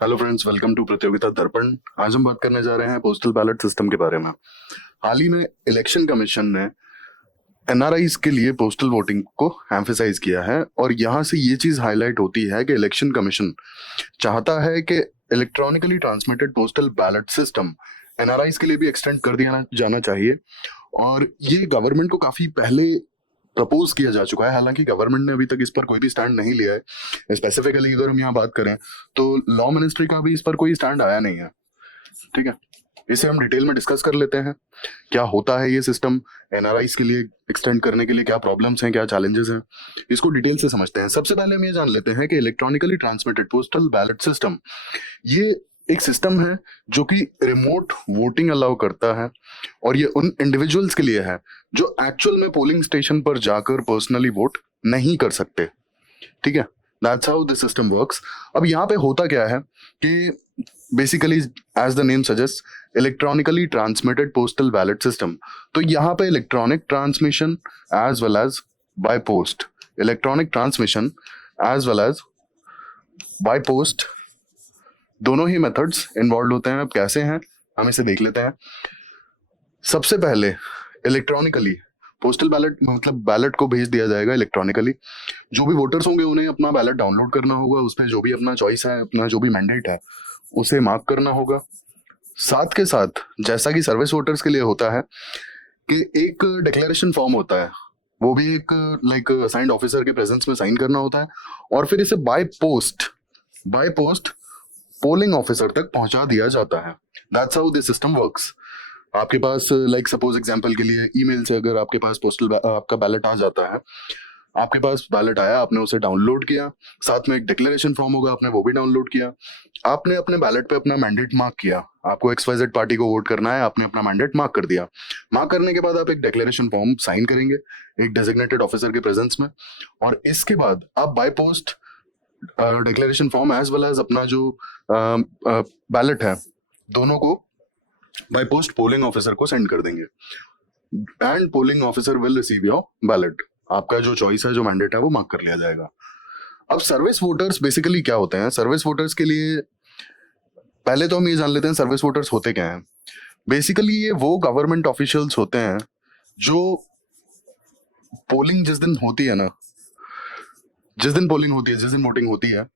Hello friends, welcome to प्रतियोगिता दर्पण। आज हम बात करने जा रहे हैं पोस्टल बैलेट सिस्टम के बारे में। हाल ही में इलेक्शन कमीशन ने एनआरआईज के लिए पोस्टल वोटिंग को एम्फेसाइज किया है और यहाँ से ये चीज हाईलाइट होती है कि इलेक्शन कमीशन चाहता है कि electronically transmitted postal ballot system NRIs के लिए भी एक्सटेंड कर दिया जाना चाहिए। और ये गवर्नमेंट को काफी पहले प्रपोज किया जा चुका है, हालांकि गवर्नमेंट ने अभी तक इस पर कोई भी स्टैंड नहीं लिया है। स्पेसिफिकली अगर हम यहाँ बात करें तो लॉ मिनिस्ट्री का भी इस पर कोई स्टैंड आया नहीं है। ठीक है, इसे हम डिटेल में डिस्कस कर लेते हैं। क्या होता है ये सिस्टम, एनआरआईज के लिए एक्सटेंड करने के लिए क्या प्रॉब्लम्स हैं, क्या चैलेंजेस हैं, इसको डिटेल से समझते हैं। सबसे पहले हम ये जान लेते हैं कि electronically transmitted postal ballot system ये एक सिस्टम है जो कि रिमोट वोटिंग अलाउ करता है और ये उन इंडिविजुअल्स के लिए है जो एक्चुअल में पोलिंग स्टेशन पर जाकर पर्सनली वोट नहीं कर सकते। ठीक है, that's how this system works. अब यहाँ पे होता क्या है कि basically as the name suggest electronically transmitted postal ballot system, तो यहाँ पे electronic transmission as well as by post, electronic transmission as well as by post दोनों ही मेथड्स इन्वॉल्व होते हैं। अब कैसे हैं हम इसे देख लेते हैं। सबसे पहले इलेक्ट्रॉनिकली पोस्टल बैलेट मतलब बैलेट को भेज दिया जाएगा इलेक्ट्रॉनिकली। जो भी वोटर्स होंगे उन्हें अपना बैलेट डाउनलोड करना होगा, उसमें जो भी अपना चॉइस है, अपना जो भी मैंडेट है उसे मार्क करना होगा। साथ के साथ जैसा कि सर्विस वोटर्स के लिए होता है कि एक डिक्लेरेशन फॉर्म होता है, वो भी एक लाइक असाइंड ऑफिसर के प्रेजेंस में साइन करना होता है और फिर इसे बाय पोस्ट पोलिंग ऑफिसर तक पहुंचा दिया जाता है। That's how this system works. आपके पास लाइक सपोज एग्जांपल के लिए ईमेल से अगर आपके पास आपका बैलेट आ जाता है, आपके पास बैलेट आया, आपने उसे डाउनलोड किया, साथ में एक डिक्लेरेशन फॉर्म होगा, आपने वो भी डाउनलोड किया, आपने अपने बैलेट पे अपना मैंडेट मार्क किया, आपको XYZ पार्टी को वोट करना है, आपने अपना मैंडेट मार्क कर दिया। मार्क करने के बाद आप एक डिक्लेरेशन फॉर्म साइन करेंगे एक डेजिग्नेटेड ऑफिसर के प्रेजेंस में, और इसके बाद आप by post declaration form as well as अपना जो बैलेट है दोनों को बाय पोस्ट पोलिंग ऑफिसर को सेंड कर देंगे and polling officer will receive your ballot. आपका जो चॉइस है, जो मैंडेट है, वो मार्क कर लिया जाएगा। अब सर्विस वोटर्स बेसिकली क्या होते हैं? सर्विस वोटर्स के लिए पहले तो हम ये जान लेते हैं सर्विस वोटर्स होते क्या हैं। बेसिकली ये वो गवर्नमेंट ऑफिशियल्स होते हैं जो पोलिंग जिस दिन होती है ना, जिस दिन पोलिंग होती है, जिस दिन वोटिंग होती है,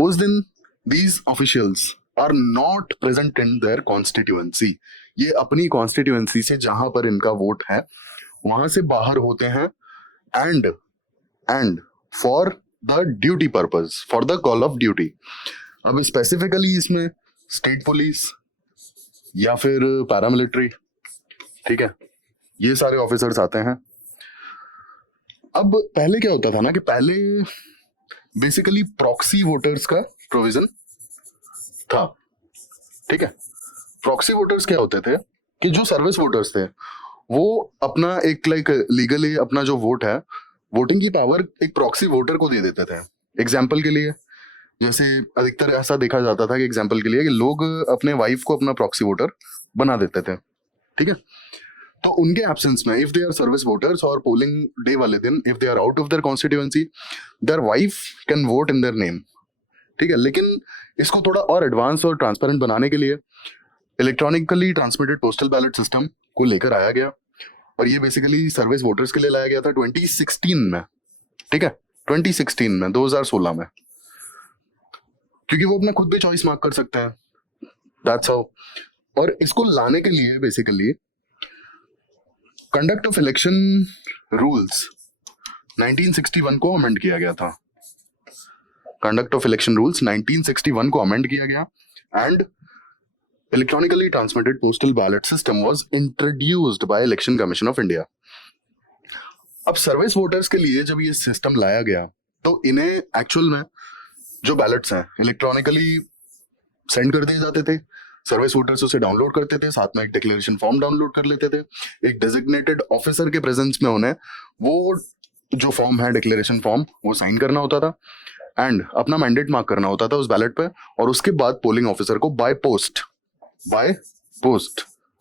उस दिन these officials are not present in their constituency. ये अपनी कॉन्स्टिट्यूएंसी से जहां पर इनका वोट है वहां से बाहर होते हैं and for the duty purpose, for the call of duty. अब स्पेसिफिकली इसमें स्टेट पुलिस या फिर पैरामिलिट्री, ठीक है, ये सारे ऑफिसर्स आते हैं। अब पहले क्या होता था ना कि पहले बेसिकली प्रॉक्सी वोटर्स का प्रोविजन था। ठीक है, प्रॉक्सी वोटर्स क्या होते थे कि जो सर्विस वोटर्स थे वो अपना एक लाइक लीगली अपना जो वोट है, वोटिंग की पावर एक प्रॉक्सी वोटर को दे देते थे। एग्जाम्पल के लिए जैसे अधिकतर ऐसा देखा जाता था कि एग्जाम्पल के लिए कि लोग अपने वाइफ को अपना प्रॉक्सी वोटर बना देते थे। ठीक है, तो उनके एब्सेंस में if they are service voters और पोलिंग डे वाले दिन if they are out of their constituency, their wife can vote in their name. ठीक है, लेकिन इसको थोड़ा और एडवांस और ट्रांसपेरेंट बनाने के लिए electronically transmitted postal ballot system को लेकर आया गया और ये बेसिकली सर्विस वोटर्स के लिए लाया गया था 2016 में। ठीक है, 2016 में, 2016 में, क्योंकि वो अपना खुद भी चॉइस मार्क कर सकते हैं। That's how. और इसको लाने के लिए basically conduct of election rules 1961 को अमेंड किया गया था। कंडक्ट ऑफ इलेक्शन रूल्स 1961 को अमेंड किया गया and electronically transmitted postal ballot system was introduced by election commission of India. अब सर्विस वोटर्स के लिए जब ये सिस्टम लाया गया तो इन्हें एक्चुअल में जो बैलेट्स हैं इलेक्ट्रॉनिकली सेंड कर दिए जाते थे। सर्विस वोटर्स उसे डाउनलोड करते थे, साथ में एक डिक्लेरेशन फॉर्म डाउनलोड कर लेते थे। एक डेजिग्नेटेड ऑफिसर के प्रेजेंस में उन्हें वो जो फॉर्म है, डिक्लेरेशन फॉर्म, वो साइन करना होता था एंड अपना मैंडेट मार्क करना होता था उस बैलेट पे, और उसके बाद पोलिंग ऑफिसर को बाय पोस्ट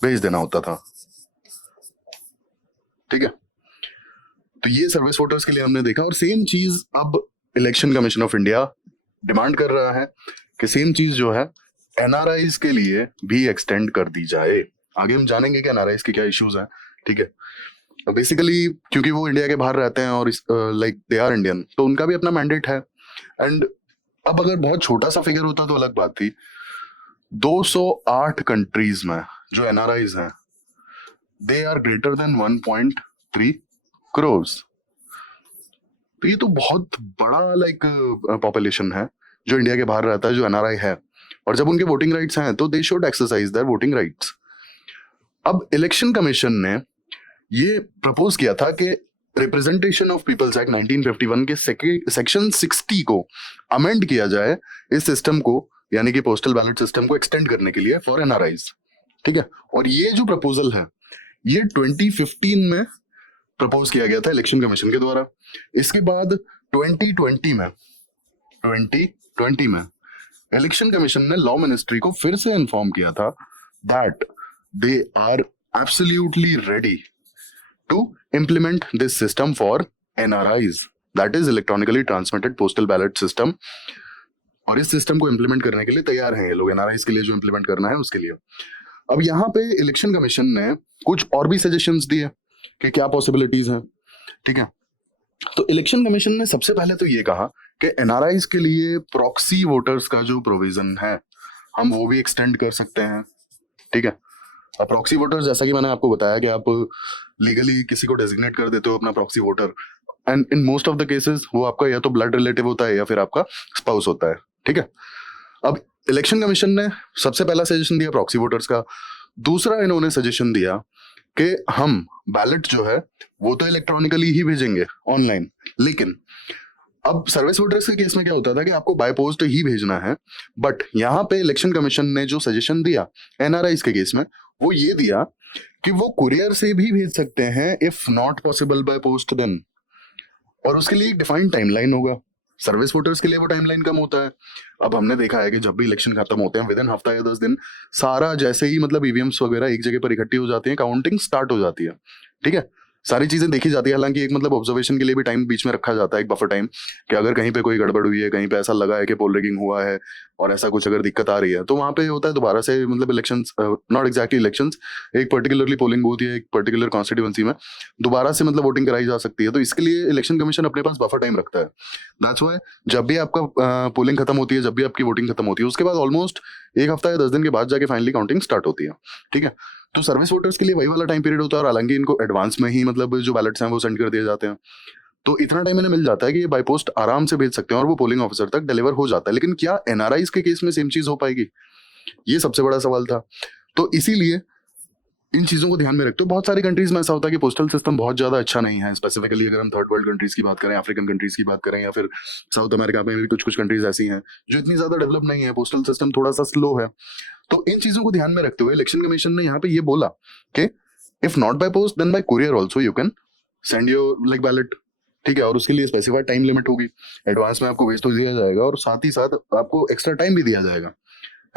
भेज देना होता था। ठीक है, तो ये सर्विस वोटर्स के लिए हमने देखा। और सेम चीज अब election commission of India demand कर रहा है कि सेम चीज जो है एनआरआईज के लिए भी एक्सटेंड कर दी जाए। आगे हम जानेंगे कि एनआरआईज के क्या इश्यूज हैं, ठीक है। बेसिकली क्योंकि वो इंडिया के बाहर रहते हैं और लाइक दे आर इंडियन, तो उनका भी अपना मैंडेट है। एंड अब अगर बहुत छोटा सा फिगर होता तो अलग बात थी। 208 कंट्रीज में जो एनआरआईज हैं they are greater than 1.3 crore. तो ये तो बहुत बड़ा लाइक पॉपुलेशन है जो इंडिया के बाहर रहता है, जो एनआरआई है। और जब उनके वोटिंग राइट्स हैं तो they should exercise their voting rights. अब इलेक्शन कमीशन ने ये प्रपोज किया था कि रिप्रेजेंटेशन ऑफ पीपल्स एक्ट 1951 के सेक्शन 60 को अमेंड किया जाए इस सिस्टम को, यानी कि पोस्टल बैलेट सिस्टम को एक्सटेंड करने के लिए फॉर एनआरआईज, ठीक है। और ये जो प्रपोजल है ये 2015 में प्रपोज किया गया था इलेक्शन कमीशन के द्वारा। इसके बाद 2020 में इलेक्शन कमीशन ने लॉ मिनिस्ट्री को फिर से इन्फॉर्म किया था that they are absolutely ready to implement this system for NRIs, that is electronically transmitted postal ballot system. और इस सिस्टम को इम्प्लीमेंट करने के लिए तैयार हैं ये लोग, एनआरआईज के लिए जो इम्प्लीमेंट करना है उसके लिए। अब यहाँ पे इलेक्शन कमीशन ने कुछ और भी सजेशंस दिए कि क्या पॉसिबिलिटीज हैं, ठीक है। तो इलेक्शन कमीशन ने सबसे पहले तो ये कहा कि एनआरआईज के लिए प्रॉक्सी वोटर्स का जो प्रोविजन है हम वो भी एक्सटेंड कर सकते हैं, ठीक है। अब प्रॉक्सी वोटर्स जैसा कि मैंने आपको बताया कि आप लीगली किसी को डेजिग्नेट कर देते हो अपना proxy voter, and in most of the cases वो आपका या तो ब्लड रिलेटिव होता है या फिर आपका स्पाउस होता है, ठीक है। अब इलेक्शन कमीशन ने सबसे पहला सजेशन दिया प्रॉक्सी वोटर्स का। दूसरा इन्होंने सजेशन दिया कि हम बैलेट जो है वो तो इलेक्ट्रॉनिकली ही भेजेंगे ऑनलाइन, लेकिन अब सर्विस वोटर्स के केस में क्या होता था कि आपको बाय पोस्ट ही भेजना है। बट यहाँ पे इलेक्शन कमीशन ने जो सजेशन दिया एनआरआईज के केस में वो ये दिया कि वो कुरियर से भी भेज सकते हैं if not possible by post then, और उसके लिए एक डिफाइंड टाइमलाइन होगा। सर्विस वोटर्स के लिए वो टाइमलाइन कम होता है। अब हमने देखा है कि जब भी इलेक्शन खत्म होते हैं विद इन हफ्ता या 10 दिन सारा जैसे ही मतलब ईवीएम्स वगैरह एक जगह पर इकट्ठी हो जाती है, काउंटिंग स्टार्ट हो जाती है, ठीक है। सारी चीजें देखी जाती है, हालांकि एक मतलब ऑब्जर्वेशन के लिए भी टाइम बीच में रखा जाता है, एक बफर टाइम, कि अगर कहीं पे कोई गड़बड़ हुई है, कहीं पे ऐसा लगा है कि पोल रिगिंग हुआ है और ऐसा कुछ अगर दिक्कत आ रही है तो वहां पे होता है दोबारा से मतलब इलेक्शंस, नॉट एग्जैक्टली इलेक्शंस, एक पर्टिकुलरली पोलिंग बूथ या एक पर्टिकुलर कॉन्स्टिट्यूएंसी में दोबारा से मतलब वोटिंग कराई जा सकती है। तो इसके लिए इलेक्शन कमीशन अपने पास बफर टाइम रखता है। दैट्स व्हाई जब भी आपका पोलिंग खत्म होती है, जब भी आपकी वोटिंग खत्म होती है, उसके बाद ऑलमोस्ट एक हफ्ता या 10 दिन के बाद जाके फाइनली काउंटिंग स्टार्ट होती है, ठीक है। तो सर्विस वोटर्स के लिए वही वाला टाइम पीरियड होता है, और हालांकि इनको एडवांस में ही मतलब जो बैलेट्स हैं वो सेंड कर दिए जाते हैं, तो इतना टाइम इन्हें मिल जाता है कि ये बाय पोस्ट आराम से भेज सकते हैं और वो पोलिंग ऑफिसर तक डिलीवर हो जाता है। लेकिन क्या एनआरआईज के केस में सेम चीज हो पाएगी, ये सबसे बड़ा सवाल था। तो इसीलिए इन चीजों को ध्यान में रखते हो। बहुत सारी कंट्रीज में ऐसा होता है कि पोस्टल सिस्टम बहुत ज्यादा अच्छा नहीं है, स्पेसिफिकली अगर हम थर्ड वर्ल्ड कंट्रीज की बात करें, अफ्रीकन कंट्रीज की बात करें, या फिर साउथ अमेरिका में भी कुछ कुछ कंट्रीज ऐसी हैं जो इतनी ज्यादा डेवलप नहीं है, पोस्टल सिस्टम थोड़ा सा स्लो है। तो इन चीजों को ध्यान में रखते हुए इलेक्शन कमीशन ने यहाँ पे ये बोला कि if not by post then by courier also you can send your like ballot, ठीक है। और उसके लिए स्पेसिफाइड टाइम लिमिट होगी, एडवांस में आपको भेज तो दिया जाएगा और साथ ही साथ आपको एक्स्ट्रा टाइम भी दिया जाएगा,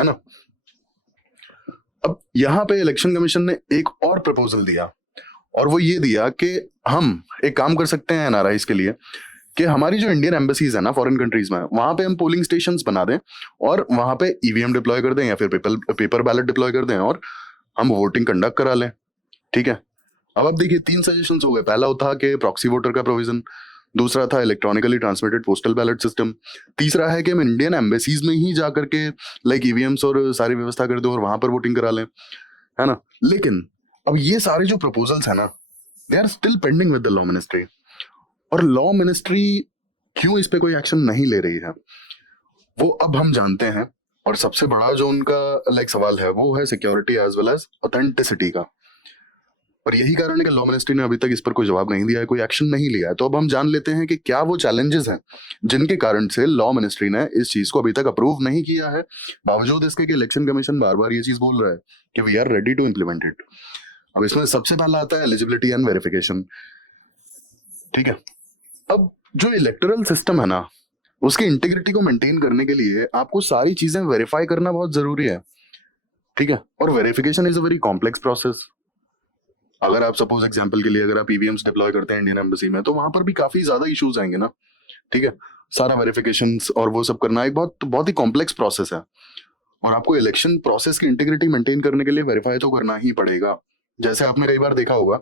है ना। अब यहाँ पे इलेक्शन कमीशन ने एक और प्रपोजल दिया, और वो ये दिया कि हम एक काम कर सकते हैं एनआरआईज के लिए कि हमारी जो इंडियन एम्बेसीज है ना फॉरेन कंट्रीज में, वहां पे हम पोलिंग स्टेशंस बना दें और वहां पे ईवीएम डिप्लॉय कर दें या फिर पेपर बैलेट डिप्लॉय कर दें और हम वोटिंग कंडक्ट करा लें, ठीक है। अब देखिए 3 सजेशंस हो गए। पहला था कि प्रॉक्सी वोटर का प्रोविजन, दूसरा था electronically transmitted postal ballot system, तीसरा है कि हम इंडियन एम्बेसीज में ही जाकर के लाइक ईवीएम्स और सारी व्यवस्था कर दें और वहां पर वोटिंग करा लें, है ना। लेकिन अब ये सारे जो प्रपोजल्स है ना they are still pending with the law ministry, और लॉ मिनिस्ट्री क्यों इस पे कोई एक्शन नहीं ले रही है वो अब हम जानते हैं। और सबसे बड़ा जो उनका लाइक सवाल है वो है security as well as authenticity का, और यही कारण है कि लॉ मिनिस्ट्री ने अभी तक इस पर कोई जवाब नहीं दिया है, कोई एक्शन नहीं लिया है। तो अब हम जान लेते हैं कि क्या वो चैलेंजेस हैं जिनके कारण से लॉ मिनिस्ट्री ने इस चीज को अभी तक अप्रूव नहीं किया है, बावजूद इसके कि इलेक्शन कमीशन बार बार ये चीज बोल रहा है कि we are ready to implement it. अब इसमें सबसे पहला आता है एलिजिबिलिटी एंड वेरिफिकेशन, ठीक है। अब जो इलेक्टोरल सिस्टम है ना उसकी इंटीग्रिटी को मेंटेन करने के लिए आपको सारी चीजें वेरीफाई करना बहुत जरूरी है, ठीक है। और verification is a very complex process. अगर आप सपोज एग्जांपल के लिए अगर आप ईवीएम्स डिप्लॉय करते हैं इंडियन एम्बेसी में तो वहां पर भी काफी ज्यादा इश्यूज आएंगे ना, ठीक है। सारा वेरिफिकेशंस और वो सब करना एक बहुत बहुत ही कॉम्प्लेक्स प्रोसेस है, और आपको इलेक्शन प्रोसेस की इंटीग्रिटी मेंटेन करने के लिए वेरीफाई तो करना ही पड़ेगा। जैसे आपने कई बार देखा होगा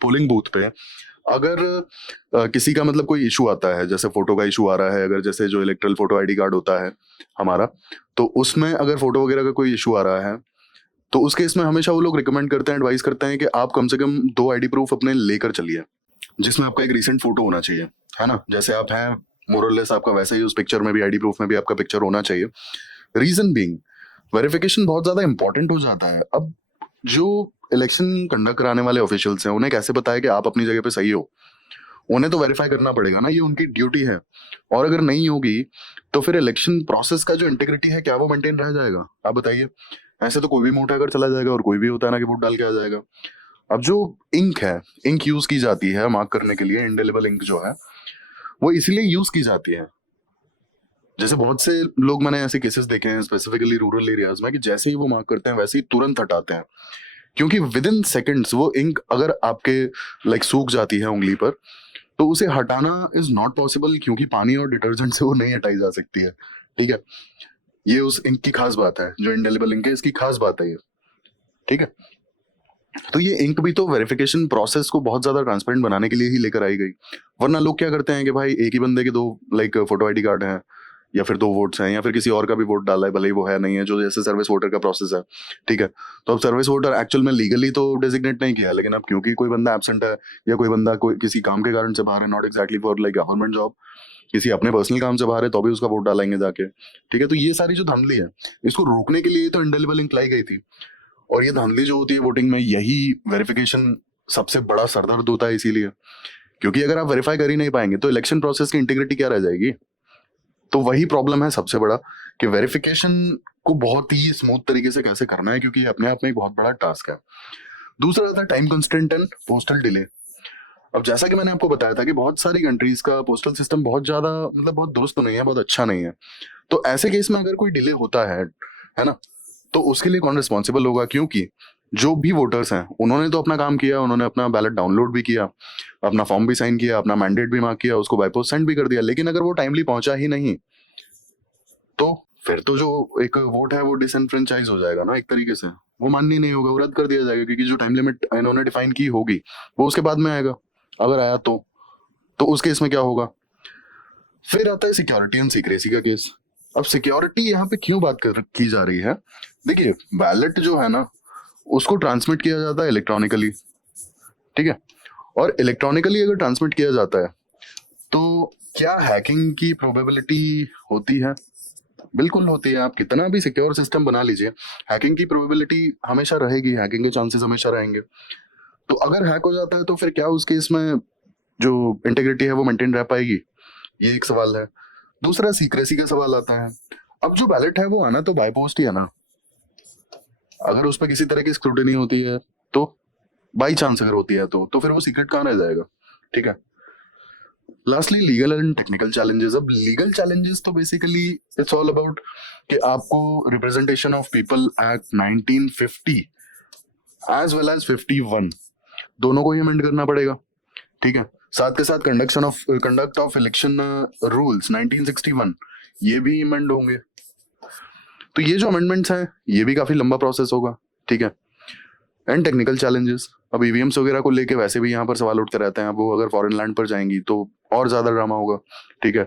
पोलिंग बूथ पे, अगर किसी का मतलब कोई इशू आता है, जैसे फोटो का इशू आ रहा है, अगर जैसे जो इलेक्ट्रल फोटो आईडी कार्ड होता है हमारा, तो उसमें अगर फोटो वगैरह का कोई इशू आ रहा है, तो उस केस में हमेशा वो लोग रिकमेंड करते हैं, एडवाइस करते हैं कि आप कम से कम 2 आईडी प्रूफ अपने लेकर चलिए, जिसमें आपका एक रिसेंट फोटो होना चाहिए, है ना, जैसे आप हैं मोरलेस आपका वैसे ही उस पिक्चर में भी, आईडी प्रूफ में भी आपका पिक्चर होना चाहिए। रीजन बीइंग वेरिफिकेशन बहुत ज्यादा इंपॉर्टेंट हो जाता है। अब जो इलेक्शन कंडक्ट कराने वाले ऑफिशियल्स हैं, उन्हें कैसे पता है कि आप अपनी जगह पे सही हो? उन्हें तो वेरीफाई करना पड़ेगा ना, ये उनकी ड्यूटी है। और अगर नहीं होगी तो फिर इलेक्शन प्रोसेस का जो इंटीग्रिटी है, क्या वो मेंटेन रह जाएगा? आप बताइए। ऐसे तो कोई भी मुंह उठाकर चला जाएगा, और कोई भी होता है ना कि वोट डाल के आ जाएगा। अब जो इंक है, इंक यूज की जाती है मार्क करने के लिए, इंडेलिबल इंक जो है वो इसीलिए यूज की जाती है, जैसे बहुत से लोग, मैंने ऐसे केसेस देखे हैं स्पेसिफिकली रूरल एरियाज में, कि जैसे ही वो मार्क करते हैं वैसे ही तुरंत हटाते हैं, क्योंकि विद इन सेकेंड्स वो इंक अगर आपके लाइक सूख जाती है उंगली पर, तो उसे हटाना इज नॉट पॉसिबल, क्योंकि पानी और डिटर्जेंट से वो नहीं हटाई जा सकती है। ठीक है, ये उस इंक की खास बात है, जो इंडेलिबल इंक है इसकी खास बात है ये। ठीक है, तो ये इंक भी तो वेरिफिकेशन प्रोसेस को बहुत ज्यादा ट्रांसपेरेंट बनाने के लिए ही लेकर आई गई। वरना लोग क्या करते हैं कि भाई एक ही बंदे के 2 लाइक फोटो आईडी कार्ड हैं, या फिर 2 वोट्स हैं, या फिर किसी और का भी वोट डाला है, भले ही वो है नहीं है, जो जैसे सर्विस वोटर का प्रोसेस है। ठीक है, तो अब सर्विस वोटर एक्चुअल में लीगली तो डेजिग्नेट नहीं किया, लेकिन अब क्योंकि कोई बंदा एब्सेंट है, या कोई बंदा कोई किसी काम के कारण से बाहर है, not exactly for like government job, किसी अपने पर्सनल काम से बाहर है, तो भी उसका वोट डालेंगे जाके। ठीक है, तो ये सारी जो धांधली है, इसको रोकने के लिए तो इंडेलिबल इंक लाई गई थी। और ये धांधली जो होती है वोटिंग में, यही वेरिफिकेशन सबसे बड़ा सरदर्द होता है, इसीलिए, क्योंकि अगर आप वेरीफाई कर ही नहीं पाएंगे तो इलेक्शन प्रोसेस की इंटीग्रिटी क्या रह जाएगी? तो वही प्रॉब्लम है सबसे बड़ा, कि वेरिफिकेशन को बहुत ही स्मूथ तरीके से कैसे करना है, क्योंकि ये अपने आप में एक बहुत बड़ा टास्क है। दूसरा आता है time constraint and postal delay. अब जैसा कि मैंने आपको बताया था कि बहुत सारी कंट्रीज का पोस्टल सिस्टम बहुत ज्यादा मतलब बहुत दुरुस्त नहीं है, बहुत अच्छा नहीं है। तो ऐसे केस में अगर कोई डिले होता है ना, तो उसके लिए कौन रिस्पॉन्सिबल होगा? क्योंकि जो भी वोटर्स हैं उन्होंने तो अपना काम किया, उन्होंने अपना बैलेट डाउनलोड भी किया, अपना फॉर्म भी साइन किया, अपना मैंडेट भी मार्क किया, उसको बाय पोस्ट सेंड भी कर दिया, लेकिन अगर वो टाइमली पहुंचा ही नहीं, तो फिर तो जो एक वोट है वो डिसएनफ्रेंचाइज हो जाएगा ना एक तरीके से, वो मान्य नहीं होगा, वो रद्द कर दिया जाएगा, क्योंकि जो टाइम लिमिट इन्होंने डिफाइन की होगी वो उसके बाद में आएगा, अगर आया तो उस केस में क्या होगा? फिर आता है सिक्योरिटी एंड सीक्रेसी का केस। अब सिक्योरिटी यहाँ पे क्यों बात की जा रही है? देखिए, बैलेट जो है ना, उसको ट्रांसमिट किया जाता है इलेक्ट्रॉनिकली। ठीक है, और इलेक्ट्रॉनिकली अगर ट्रांसमिट किया जाता है तो क्या हैकिंग की प्रोबेबिलिटी होती है? बिल्कुल होती है। आप कितना भी सिक्योर सिस्टम बना लीजिए, हैकिंग की प्रोबेबिलिटी हमेशा रहेगी, हैकिंग के चांसेस हमेशा रहेंगे। तो अगर हैक हो जाता है तो फिर क्या उस केस में जो इंटीग्रिटी है वो मेंटेन रह पाएगी? ये एक सवाल है। दूसरा सीक्रेसी का सवाल आता है। अब जो बैलेट है वो आना तो बाय पोस्ट ही है ना, अगर उस पर किसी तरह की स्क्रूटिनी होती है, तो बाई चांस अगर होती है तो फिर वो सीक्रेट कहाँ रह जाएगा? ठीक है। Lastly legal and technical challenges. अब लीगल चैलेंजेस तो बेसिकली इट्स ऑल अबाउट कि आपको representation of people act 1950 as well as 51 दोनों को ही अमेंड करना पड़ेगा। ठीक है, साथ के साथ कंडक्ट ऑफ इलेक्शन रूल्स 1961 ये भी अमेंड होंगे। तो ये जो अमेंडमेंट्स हैं ये भी काफी लंबा प्रोसेस होगा। ठीक है, एंड टेक्निकल चैलेंजेस। अब ईवीएम्स वगैरह को लेके वैसे भी यहाँ पर सवाल उठते रहते हैं। अब वो अगर फॉरेन लैंड पर जाएंगी तो और ज्यादा ड्रामा होगा। ठीक है,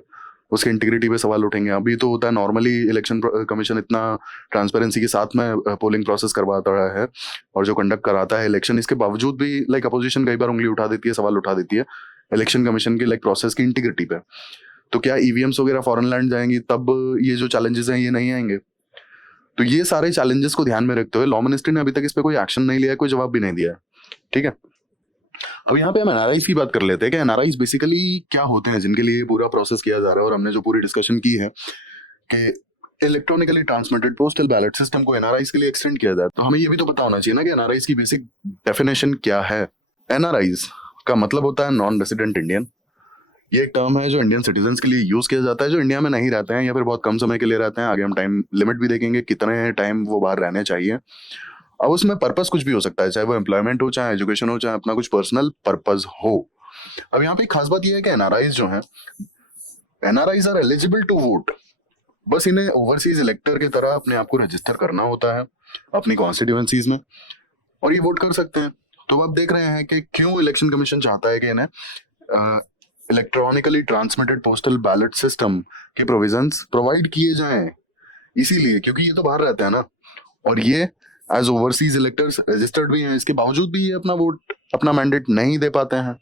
उसके इंटीग्रिटी पे सवाल उठेंगे। अभी तो होता है नॉर्मली इलेक्शन कमीशन इतना ट्रांसपेरेंसी के साथ में पोलिंग प्रोसेस करवाता है और जो कंडक्ट कराता है इलेक्शन, इसके बावजूद भी लाइक अपोजिशन कई बार उंगली उठा देती है, सवाल उठा देती है इलेक्शन कमीशन की लाइक प्रोसेस की इंटीग्रिटी पे। तो क्या ईवीएम्स वगैरह फॉरेन लैंड जाएंगी तब ये जो चैलेंजेस हैं ये नहीं आएंगे? तो ये सारे चैलेंजेस को ध्यान में रखते हुए लॉ मिनिस्ट्री ने अभी तक इस पे कोई एक्शन नहीं लिया है, कोई जवाब भी नहीं दिया है। ठीक है, अब यहाँ पे हम एनआरआईज की बात कर लेते हैं कि एनआरआईज बेसिकली क्या होते हैं जिनके लिए पूरा प्रोसेस किया जा रहा है। और हमने जो पूरी डिस्कशन की है कि electronically transmitted postal ballot system को एनआरआईज के लिए एक्सटेंड किया जाए, तो हमें ये भी तो पता होना चाहिए ना कि एनआरआईज की बेसिक डेफिनेशन क्या है। एनआरआईज का मतलब होता है नॉन रेसिडेंट इंडियन। ये एक टर्म है जो इंडियन सिटीजन्स के लिए यूज किया जाता है जो इंडिया में नहीं रहते हैं या फिर बहुत कम समय के लिए रहते हैं। आगे हम टाइम लिमिट भी देखेंगे कितने टाइम वो बाहर रहने चाहिए। अब उसमें पर्पस कुछ भी हो सकता है, चाहे वो एम्प्लॉयमेंट हो, चाहे एजुकेशन हो, चाहे अपना कुछ पर्सनल पर्पस हो। अब यहाँ पे खास बात यह है कि एनआरआईज जो है NRIs are eligible to vote, बस इन्हें ओवरसीज इलेक्टर की तरह अपने आप को रजिस्टर करना होता है अपनी कॉन्स्टिट्यूएंसीज में, और ये वोट कर सकते हैं। तो आप देख रहे हैं कि क्यों इलेक्शन कमीशन चाहता है कि इन्हें electronically transmitted postal ballot system के प्रोविजंस प्रोवाइड किए जाएं, इसीलिए क्योंकि ये तो बाहर रहते हैं ना, और ये एज ओवरसीज इलेक्टर्स रजिस्टर्ड भी हैं, इसके बावजूद भी ये अपना वोट, अपना मैंडेट नहीं दे पाते हैं।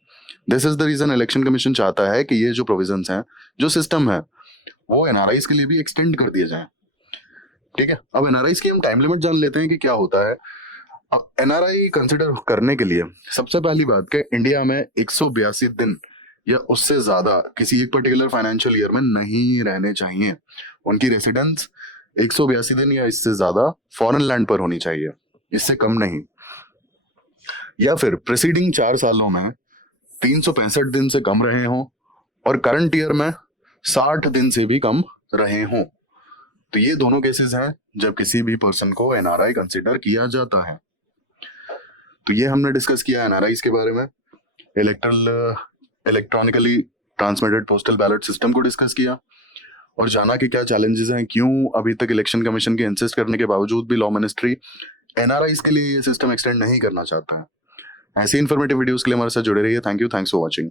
This is the reason election commission चाहता है कि ये जो प्रोविजंस हैं, जो सिस्टम है, वो एनआरआईज के लिए भी एक्सटेंड कर दिए जाएं। ठीक है, अब एनआरआईज की हम टाइम लिमिट जान लेते हैं कि क्या होता है। एनआरआई कंसिडर करने के लिए सबसे पहली बात कि इंडिया में 182 दिन या उससे ज्यादा किसी एक पर्टिकुलर फाइनेंशियल ईयर में नहीं रहने चाहिए। उनकी रेसिडेंस 182 दिन या इससे ज्यादा फॉरेन लैंड पर होनी चाहिए, इससे कम नहीं। या फिर प्रीसीडिंग 4 सालों में 365 दिन से कम रहे हों और करंट ईयर में 60 दिन से भी कम रहे हों। तो ये दोनों केसेस हैं जब किसी भी पर्सन को एनआरआई कंसिडर किया जाता है। तो ये हमने डिस्कस किया एनआरआईज के बारे में, electronically transmitted postal ballot system को डिस्कस किया, और जाना कि क्या चैलेंजेस हैं, क्यों अभी तक इलेक्शन कमीशन के इंसिस्ट करने के बावजूद भी लॉ मिनिस्ट्री एनआरआईज के लिए ये सिस्टम एक्सटेंड नहीं करना चाहता है। ऐसी इन्फॉर्मेटिव वीडियोस के लिए हमारे साथ जुड़े रहिए। Thank you, thanks for watching.